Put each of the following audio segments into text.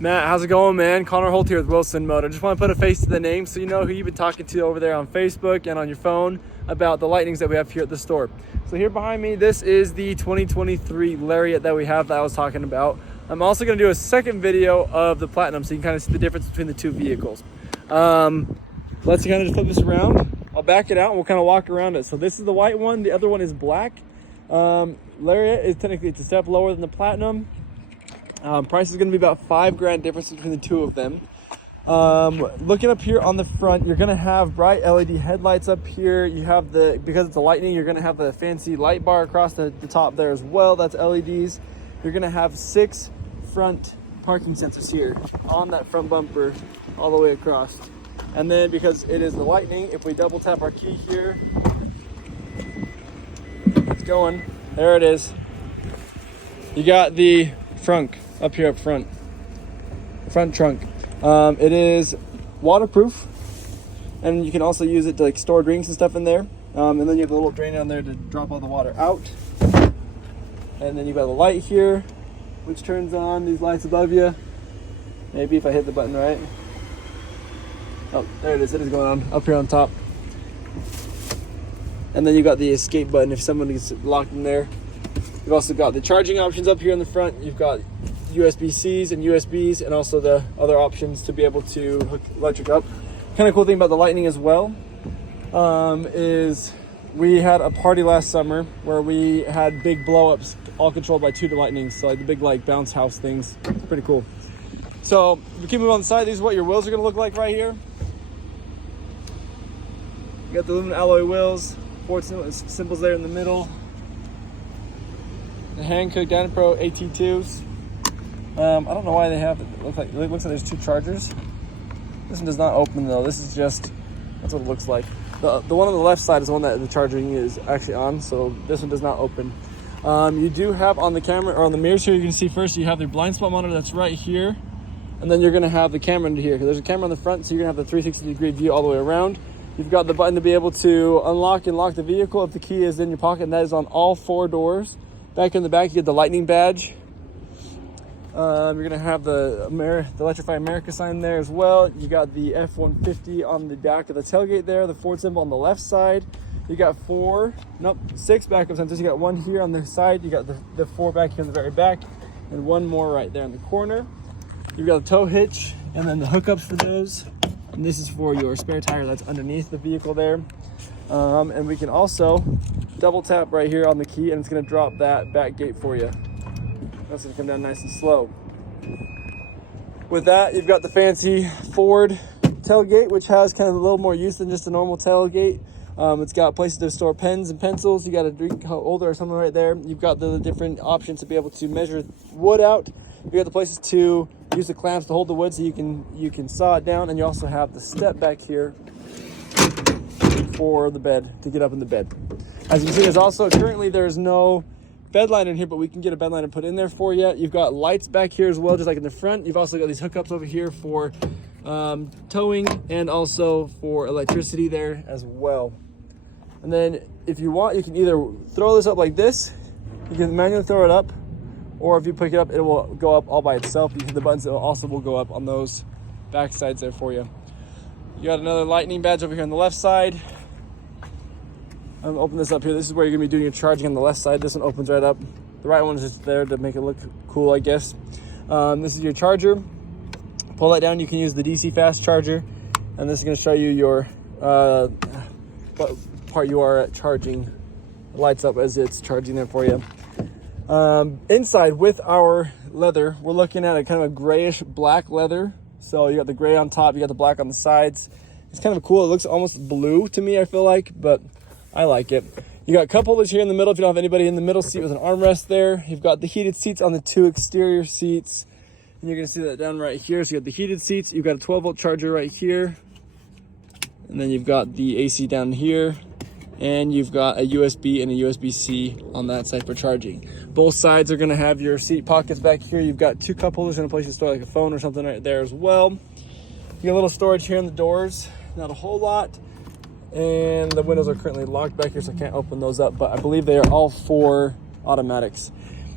Matt, how's it going, man? Connor Holt here with Wilson Motor. Just want to put a face to the name so you know who you've been talking to over there on Facebook and on your phone about the Lightnings that we have here at the store. So here behind me, this is the 2023 Lariat that we have that I was talking about. I'm also going to do a second video of the Platinum so you can kind of see the difference between the two vehicles. Let's kind of just flip this around. I'll back it out and we'll kind of walk around it. So this is the white one. The other one is black. Lariat is technically, it's a step lower than the Platinum. Price is going to be about $5,000 difference between the two of them. Looking up here on the front, you're going to have bright LED headlights up here. You have because it's a Lightning, you're going to have the fancy light bar across the top there as well. That's LEDs. You're going to have 6 front parking sensors here on that front bumper all the way across. And then because it is the Lightning, if we double tap our key here, it's going. There it is. You got the trunk up here up front, front trunk. It is waterproof, and you can also use it to like store drinks and stuff in there. And then you have a little drain down there to drop all the water out. And then you've got the light here, which turns on these lights above you. Maybe if I hit the button right. Oh, there it is. It is going on up here on top. And then you've got the escape button if someone gets locked in there. You've also got the charging options up here in the front. You've got USB-Cs and USBs, and also the other options to be able to hook electric up. Kind of cool thing about the Lightning as well is we had a party last summer where we had big blow-ups all controlled by 2 Lightnings, so like the big like bounce house things. It's pretty cool. So if you keep moving on the side, these are what your wheels are going to look like right here. You got the aluminum alloy wheels, Ford symbols there in the middle. The Hankook Dynapro AT2s. I don't know why they have it. Looks like there's 2 chargers. This one does not open though. This is just, that's what it looks like. The one on the left side is the one that the charging is actually on, so this one does not open. You do have on the camera, or on the mirrors here, you can see first you have the blind spot monitor that's right here, and then you're going to have the camera under here, because there's a camera on the front, so you're going to have the 360-degree view all the way around. You've got the button to be able to unlock and lock the vehicle if the key is in your pocket, and that is on all 4 doors. Back in the back, you get the Lightning badge. You're going to have the Electrify America sign there as well. You got the F-150 on the back of the tailgate there, the Ford symbol on the left side. You got 6 backup sensors. You got 1 here on the side. You got the 4 back here in the very back, and 1 more right there in the corner. You've got the tow hitch, and then the hookups for those. And this is for your spare tire that's underneath the vehicle there. And we can also double tap right here on the key, and it's going to drop that back gate for you. That's going to come down nice and slow. With that, you've got the fancy Ford tailgate, which has kind of a little more use than just a normal tailgate. It's got places to store pens and pencils. You got a drink holder or something right there. You've got the different options to be able to measure wood out. You got the places to use the clamps to hold the wood so you can saw it down, and you also have the step back here for the bed, to get up in the bed. As you can see, there's also currently there's no bed line in here, but we can get a bed line and put in there for you. You've got lights back here as well, just like in the front. You've also got these hookups over here for towing and also for electricity there as well. And then if you want, you can either throw this up like this, you can manually throw it up, or if you pick it up, it will go up all by itself. You hit the buttons, it also will go up on those back sides there for you. You got another Lightning badge over here on the left side. I'm gonna open this up here. This is where you're gonna be doing your charging on the left side. This one opens right up. The right one is just there to make it look cool, I guess. This is your charger. Pull that down, you can use the DC fast charger. And this is gonna show you your what part you are at charging. It lights up as it's charging there for you. Inside with our leather, we're looking at a kind of a grayish black leather. So you got the gray on top, you got the black on the sides. It's kind of cool. It looks almost blue to me, I feel like, but I like it. You got cup holders here in the middle if you don't have anybody in the middle seat with an armrest there. You've got the heated seats on the 2 exterior seats. And you're gonna see that down right here. So you got the heated seats, you've got a 12-volt charger right here. And then you've got the AC down here. And you've got a USB and a USB-C on that side for charging. Both sides are gonna have your seat pockets back here. You've got 2 cup holders in a place to store like a phone or something right there as well. You got a little storage here in the doors, not a whole lot. And the windows are currently locked back here, so I can't open those up, but I believe they are all 4 automatics.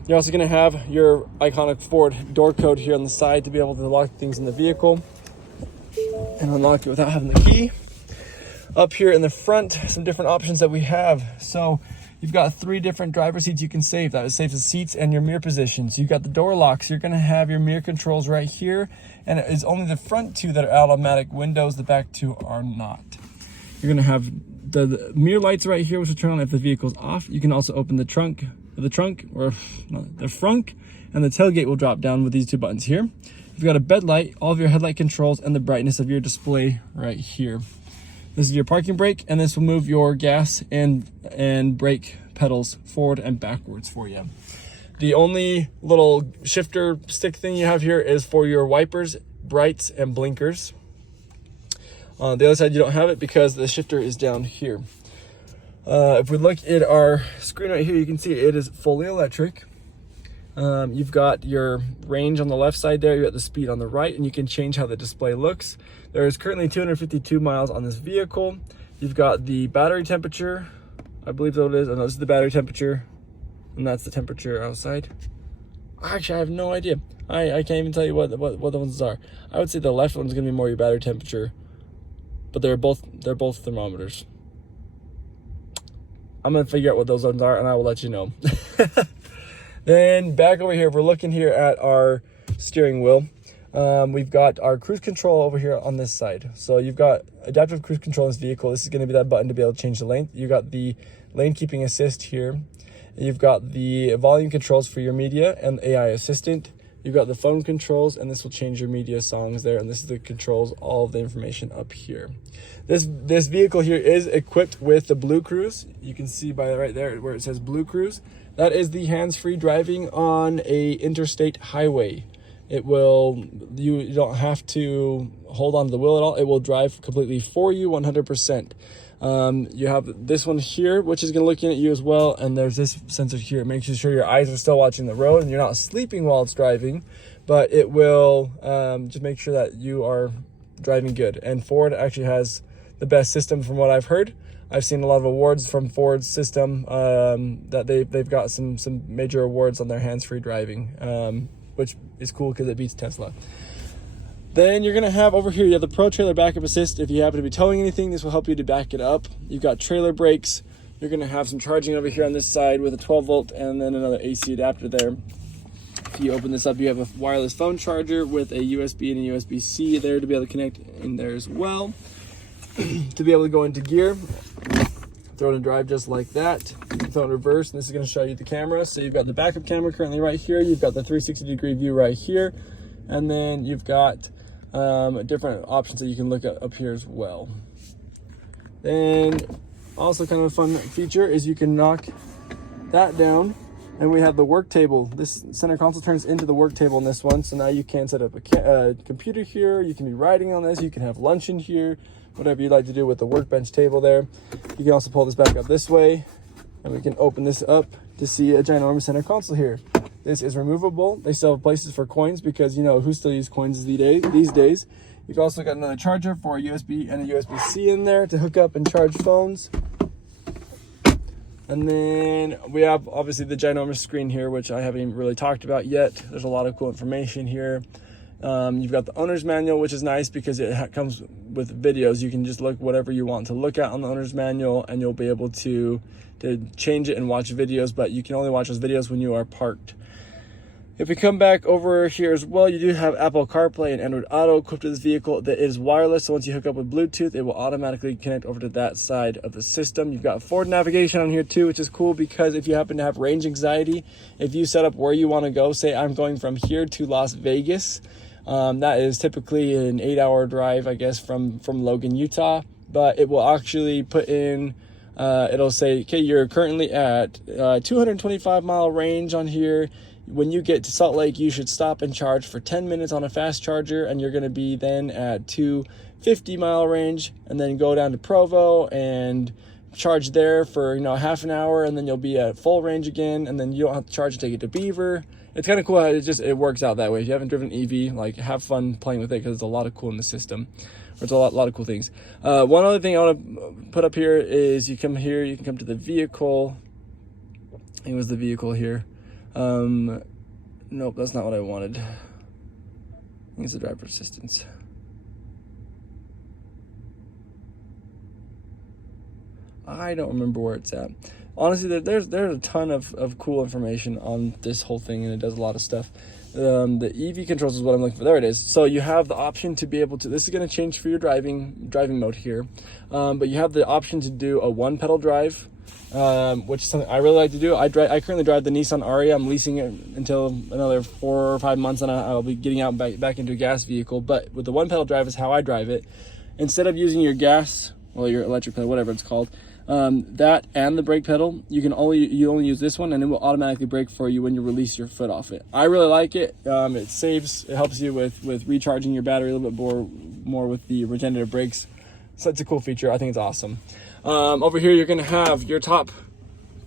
You're also going to have your iconic Ford door code here on the side to be able to lock things in the vehicle and unlock it without having the key. Up here in the front, some different options that we have. So you've got 3 different driver seats you can save. That saves the seats and your mirror positions. You've got the door locks. You're going to have your mirror controls right here, and it is only the front 2 that are automatic windows. The back 2 are not. You're going to have the mirror lights right here, which will turn on if the vehicle's off. You can also open the trunk, or the frunk, and the tailgate will drop down with these 2 buttons here. You've got a bed light, all of your headlight controls, and the brightness of your display right here. This is your parking brake, and this will move your gas and brake pedals forward and backwards for you. The only little shifter stick thing you have here is for your wipers, brights, and blinkers. On the other side, you don't have it because the shifter is down here. If we look at our screen right here, you can see it is fully electric. You've got your range on the left side there, you've got the speed on the right, and you can change how the display looks. There is currently 252 miles on this vehicle. You've got the battery temperature, I believe that it is. Oh, no, this is the battery temperature, and that's the temperature outside. Actually, I have no idea. I can't even tell you what the ones are. I would say the left one's gonna be more your battery temperature, but they're both thermometers. I'm gonna figure out what those ones are, and I will let you know. Then back over here, we're looking here at our steering wheel. We've got our cruise control over here on this side. So you've got adaptive cruise control in this vehicle. This is going to be that button to be able to change the length. You've got the lane keeping assist here. You've got the volume controls for your media and AI assistant. You've got the phone controls, and this will change your media songs there. And this is the controls, all of the information up here. This vehicle here is equipped with the Blue Cruise. You can see by right there where it says Blue Cruise. That is the hands-free driving on a interstate highway. It will, you don't have to hold on to the wheel at all. It will drive completely for you 100%. You have this one here, which is going to look in at you as well. And there's this sensor here. It makes sure your eyes are still watching the road and you're not sleeping while it's driving, but it will just make sure that you are driving good. And Ford actually has the best system from what I've heard. I've seen a lot of awards from Ford's system that they've got some major awards on their hands-free driving, which is cool because it beats Tesla. Then you're going to have over here, you have the Pro Trailer Backup Assist. If you happen to be towing anything, this will help you to back it up. You've got trailer brakes. You're going to have some charging over here on this side with a 12 volt and then another AC adapter there. If you open this up, you have a wireless phone charger with a USB and a USB-C there to be able to connect in there as well. To be able to go into gear, throw it in drive just like that. Throw it in reverse, and this is going to show you the camera. So you've got the backup camera currently right here. You've got the 360-degree view right here. And then you've got different options that you can look at up here as well. Then also kind of a fun feature is you can knock that down, and we have the work table. This center console turns into the work table in this one. So now you can set up a computer here. You can be writing on this. You can have lunch in here. Whatever you'd like to do with the workbench table there. You can also pull this back up this way, and we can open this up to see a ginormous center console here. This is removable. They still have places for coins because, you know, who still uses coins these days. You've also got another charger for a USB and a USB-C in there to hook up and charge phones. And then we have obviously the ginormous screen here, which I haven't even really talked about yet. There's a lot of cool information here. You've got the owner's manual, which is nice because it comes with videos. You can just look whatever you want to look at on the owner's manual, and you'll be able to change it and watch videos, but you can only watch those videos when you are parked. If we come back over here as well, you do have Apple CarPlay and Android Auto equipped with this vehicle that is wireless. So once you hook up with Bluetooth, it will automatically connect over to that side of the system. You've got Ford navigation on here too, which is cool because if you happen to have range anxiety, if you set up where you want to go, say I'm going from here to Las Vegas, that is typically an 8-hour drive, I guess, from Logan, Utah, but it will actually put in, it'll say, okay, you're currently at 225 mile range on here. When you get to Salt Lake, you should stop and charge for 10 minutes on a fast charger, and you're going to be then at 250 mile range, and then go down to Provo and charge there for, you know, half an hour, and then you'll be at full range again, and then you don't have to charge to take it to Beaver. It's kind of cool how it works out that way. If you haven't driven an EV, like, have fun playing with it because there's a lot of cool in the system. There's a lot of cool things. One other thing I want to put up here is you come here, you can come to the vehicle. It was the vehicle here. Nope, that's not what I wanted. I think it's the driver assistance. I don't remember where it's at. Honestly, there's a ton of cool information on this whole thing, and it does a lot of stuff. The EV controls is what I'm looking for. There it is. So you have the option to be able to, this is going to change for your driving mode here, but you have the option to do a one pedal drive, which is something I really like to do. I currently drive the Nissan Aria. I'm leasing it until another 4 or 5 months, and I'll be getting out back into a gas vehicle. But with the one pedal drive is how I drive it. Instead of using your gas, well, your electric pedal, whatever it's called, that and the brake pedal, you only use this one, and it will automatically brake for you when you release your foot off it. I really like it. It helps you with recharging your battery a little bit more with the regenerative brakes. So it's a cool feature. I think it's awesome. Over here, you're gonna have your top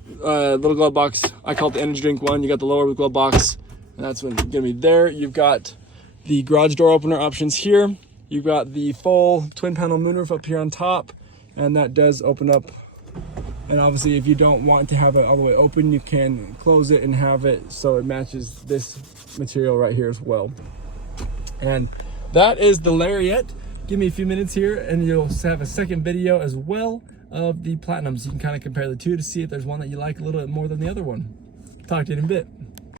little glove box. I call it the energy drink one. You got the lower glove box, and that's what's gonna be there. You've got the garage door opener options here. You've got the full twin panel moonroof up here on top, and that does open up. And obviously, if you don't want to have it all the way open, you can close it and have it so it matches this material right here as well. And that is the Lariat. Give me a few minutes here and you'll have a second video as well of the Platinum, so you can kind of compare the two to see if there's one that you like a little bit more than the other one. Talk to you in a bit.